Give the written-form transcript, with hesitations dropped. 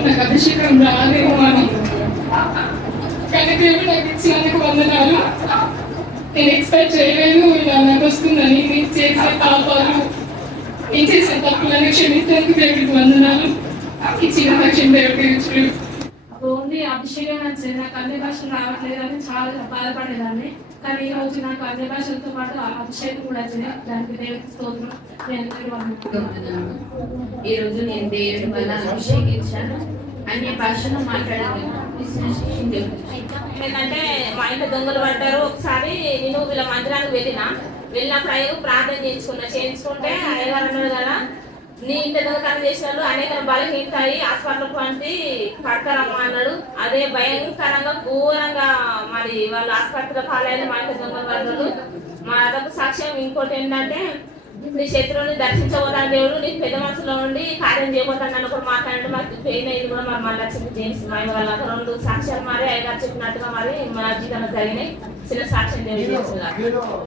నాకు అభిషేకం రాదేమో అని కానీ దేవుడు నాకు ఇచ్చినందుకు వందనాలు. నేను ఎక్స్పెక్ట్ చేయలేదు ఇలా నాకు వస్తుందని. నేను చేసిన పాపాలు, నేను చేసిన తప్పులని క్షమించేందుకు దేవుడికి వందనాలు. ఇచ్చిన సాక్ష్యం దేవుడికి ఓన్లీ అభిషేకం నచ్చింది. నాకు అన్ని భాషలు రావట్లేదు అని చాలా బాధపడేదాన్ని. కానీ ఈ రోజు నాకు అన్ని భాషలతో పాటు అభిషేకం కూడా వచ్చింది. దానికి దేవుడికి స్తోత్రం. ఈ రోజు నేను దేవుడి వల్ల అభిషేకించాను. అన్ని భాషలు మాట్లాడాను. ఏంటంటే మా ఇంట్లో దొంగలు పడ్డారు. ఒకసారి నేను వీళ్ళ మందిరానికి వెళ్ళినప్పుడు అయ్యకు ప్రార్థన చేయించుకుంటే అయ్యగారు అన్నాడు కదా, నీ ఇంటి దొంగతనం చేసిన వాళ్ళు అనేక బలహీనతాయి హాస్పిటల్ వంటి పడతారమ్మా అన్నాడు. అదే భయంకరంగా ఘోరంగా మరి వాళ్ళు హాస్పిటల్ పాలయ్యారు మా ఇంటి దొంగలు పడ్డారు. మా అదొక సాక్ష్యం. ఇంకోటి ఏంటంటే నీ శత్రువుని దర్శించబోతాను దేవుడు, నీకు పెద్ద మనసులో ఉండి కార్యం చేయబోతాను నన్ను కూడా మాట్లాడంటే మాకు పెయిన్ అయింది కూడా మరి మళ్ళీ వచ్చింది జేమ్స్ మా వాళ్ళ 2 సాక్ష్యాలు మరి అయ్యగారు చెప్పినట్టుగా మరి మా జీవితంలో జరిగినాయి. చిన్న సాక్ష్యం దేవుడు.